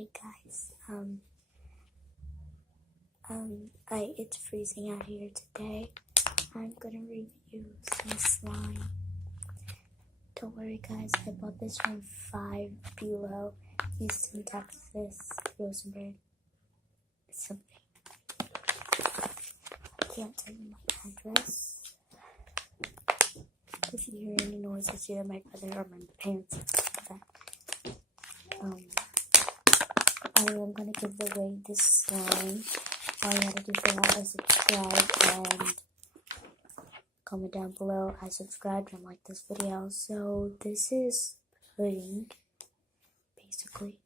Hey guys, it's freezing out here today. I'm gonna review some slime. Don't worry guys, I bought this from Five Below, Houston, Texas, Rosenberg, something. I can't tell you my address. If you hear any noise, it's either my brother or my parents. I am going to give away this slime. All you gotta do for that is subscribe and comment down below I subscribed and like this video. So this is pudding, basically.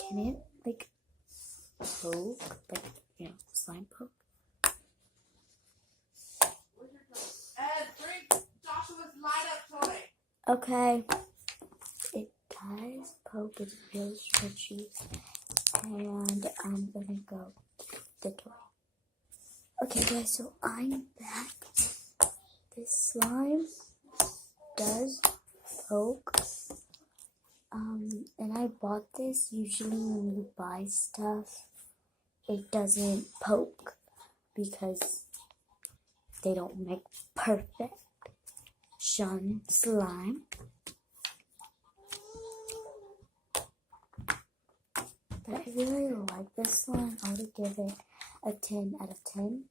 Can it like poke? Like, you know, slime poke? Okay. It does poke, it's really stretchy. And I'm gonna go the toy. Okay guys, so I'm back. This slime does poke. And I bought this. Usually when you buy stuff, it doesn't poke because they don't make perfect slime. But I really like this slime. I would give it a 10 out of 10.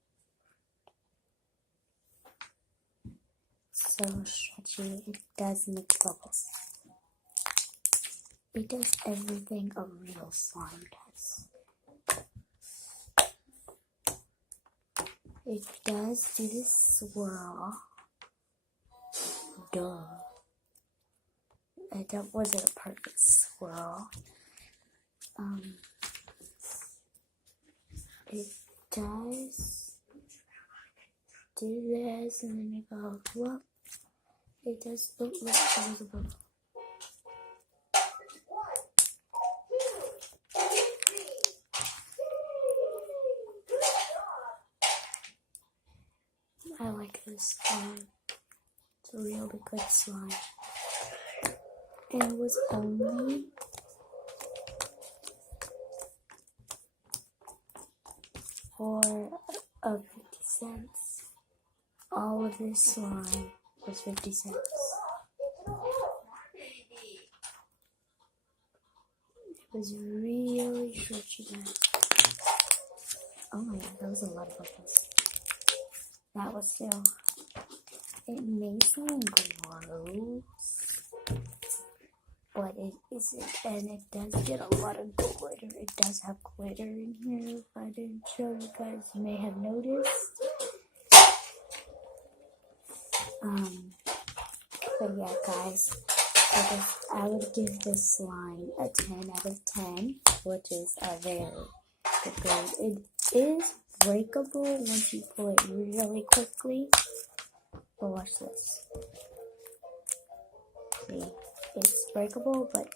So stretchy. It does make bubbles. It does everything a real slime does. It does do this swirl. Duh. That wasn't a perfect swirl. It does do this, and then it goes, whoop. It does, look, there was a bubble. I like this slime. It's a really good slime. And it was only for 50 cents. All of this slime was 50 cents. It was really stretchy, guys. Oh my god, that was a lot of bubbles. That was still. It may sound gross, but it isn't, and it does get a lot of glitter. It does have glitter in here. If I didn't show you guys, you may have noticed. But yeah, guys, I would give this slime a 10 out of 10, which is a very good grade. It is breakable once you pull it really quickly. But watch this. See, it's breakable, but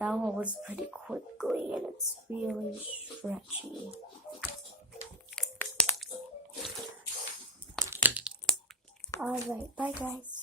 that one was pretty quickly, and it's really stretchy. Alright, bye guys.